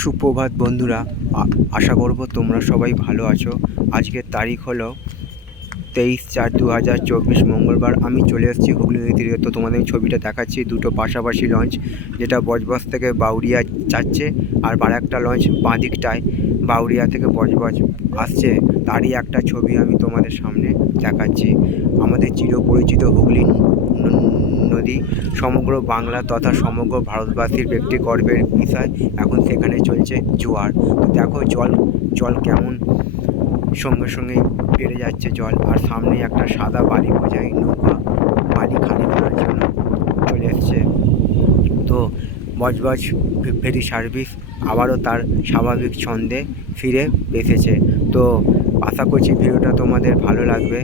সুপ্রভাত বন্ধুরা, আশা করব তোমরা সবাই ভালো আছো। আজকের তারিখ হলো 23/4/2024 মঙ্গলবার। আমি চলে এসেছি হুগলি নদী তীরে। তো তোমাদের ছবিটা দেখাচ্ছি, দুটো পাশাপাশি লঞ্চ, যেটা বজবজ থেকে বাউরিয়া যাচ্ছে, আর একটা লঞ্চ বাঁ দিকটায় বাউরিয়া থেকে বজবজ আসছে। তারই একটা ছবি আমি তোমাদের সামনে দেখাচ্ছি। আমাদের চিরপরিচিত হুগলি নদী সমগ্র বাংলা তথা সমগ্র ভারতবাসীর একটি গর্বের বিষয়। এখন সেখানে চলছে জোয়ার। তো দেখো জল কেমন সঙ্গে সঙ্গে বেড়ে যাচ্ছে জল। আর সামনে একটা সাদা বালি বোঝাই নৌকা বালি খালি করার জন্য চলে এসছে। তো বজবজ ফেরি সার্ভিস আবারও তার স্বাভাবিক ছন্দে ফিরে এসেছে। তো আশা করছি ভিডিওটা তোমাদের ভালো লাগবে।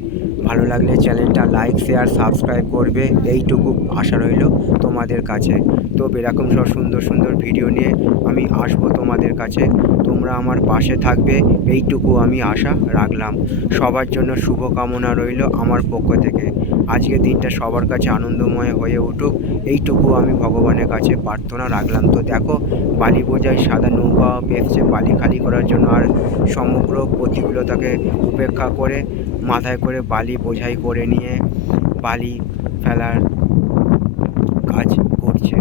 ভালো লাগলে চ্যানেলটা লাইক, শেয়ার, সাবস্ক্রাইব করবে, এইটুকু আশা রইল তোমাদের কাছে। তো এরকম সব সুন্দর সুন্দর ভিডিও নিয়ে আমি আসবো তোমাদের কাছে। তোমরা আমার পাশে থাকবে, এইটুকু আমি আশা রাখলাম। সবার জন্য শুভকামনা রইল আমার পক্ষ থেকে। আজকের দিনটা সবার কাছে আনন্দময় হয়ে উঠুক, এইটুকু আমি ভগবানের কাছে প্রার্থনা রাখলাম। তো দেখো, বালি বোঝাই সাদা নৌকা এসছে বালি খালি করার জন্য, আর সমগ্র প্রতিকূলতাকে উপেক্ষা করে মাথায় করে বালি বোঝাই করে নিয়ে বালি ফেলার কাজ করছে।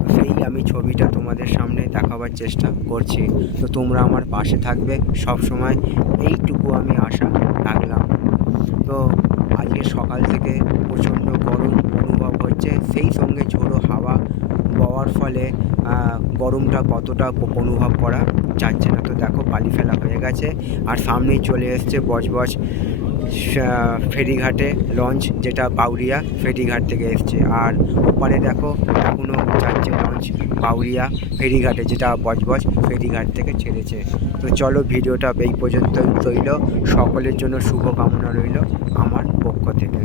তো সেই আমি ছবিটা তোমাদের সামনে দেখাবার চেষ্টা করছি। তো তোমরা আমার পাশে থাকবে সব সময়, এইটুকু আমি আশা রাখলাম। তো আজকে সকাল থেকে প্রচণ্ড গরম অনুভব হচ্ছে, সেই সঙ্গে ঝোড়ো হাওয়া বওয়ার ফলে গরমটা কতটা অনুভব করা যাচ্ছে না। তো দেখো, বালি ফেলা হয়ে গেছে, আর সামনেই চলে এসছে বজবজ ফেরিঘাটে লঞ্চ, যেটা বাউরিয়া ফেরিঘাট থেকে এসছে। আর ওপারে দেখো এখনও যাচ্ছে লঞ্চ বাউরিয়া ফেরিঘাটে, যেটা বজবজ ফেরিঘাট থেকে ছেড়েছে। তো চলো, ভিডিওটা এই পর্যন্তই রইল। সকলের জন্য শুভকামনা রইল আমার পক্ষ থেকে।